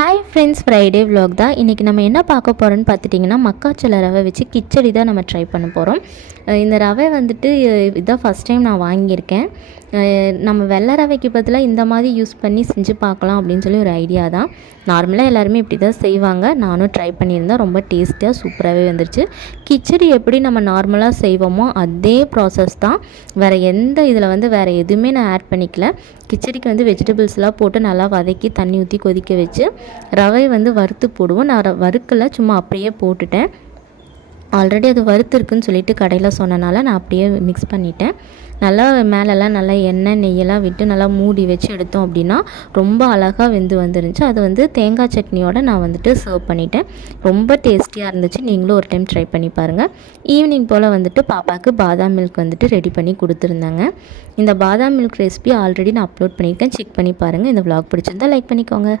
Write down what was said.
Hi friends, Friday vlog தான். இன்றைக்கி நம்ம என்ன பார்க்க போகிறோன்னு பார்த்துட்டிங்கன்னா, மக்காச்சோள ரவை வச்சு கிச்சடி தான் நம்ம ட்ரை பண்ண போகிறோம். இந்த ரவை வந்துட்டு இதான் ஃபஸ்ட் டைம் நான் வாங்கியிருக்கேன். நம்ம வெள்ளை ரவைக்கு பதிலாக இந்த மாதிரி யூஸ் பண்ணி செஞ்சு பார்க்கலாம் அப்படின்னு சொல்லி ஒரு ஐடியா தான். நார்மலாக எல்லாருமே இப்படி தான் செய்வாங்க. நானும் ட்ரை பண்ணியிருந்தேன். ரொம்ப டேஸ்டியாக சூப்பராகவே வந்துருச்சு. கிச்சடி எப்படி நம்ம நார்மலாக செய்வோமோ அதே ப்ராசஸ் தான். வேறு எந்த இதில் வேறு எதுவுமே நான் ஆட் பண்ணிக்கல. கிச்சடிக்கு வெஜிடபிள்ஸ்லாம் போட்டு நல்லா வதக்கி தண்ணி ஊற்றி கொதிக்க வச்சு ரவை வறுத்து போடுவோம். நான் வறுக்கலை, சும்மா அப்படியே போட்டுட்டேன். ஆல்ரெடி அது வறுத்துருக்குன்னு சொல்லிட்டு கடையில் சொன்னனால நான் அப்படியே மிக்ஸ் பண்ணிட்டேன். நல்லா மேலெல்லாம் நல்லா எண்ணெய் நெய்யெல்லாம் விட்டு நல்லா மூடி வச்சு எடுத்தோம் அப்படின்னா ரொம்ப அழகாக வந்துருந்துச்சு. அது தேங்காய் சட்னியோடு நான் சர்வ் பண்ணிட்டேன். ரொம்ப டேஸ்டியாக இருந்துச்சு. நீங்களும் ஒரு டைம் ட்ரை பண்ணி பாருங்கள். ஈவினிங் போல் பாப்பாவுக்கு பாதாம் மில்க் ரெடி பண்ணி கொடுத்துருந்தாங்க. இந்த பாதாம் மில்க் ரெசிபி ஆல்ரெடி நான் அப்லோட் பண்ணியிருக்கேன். செக் பண்ணி பாருங்கள். இந்த vlog பிடிச்சிருந்தா லைக் பண்ணிக்கோங்க.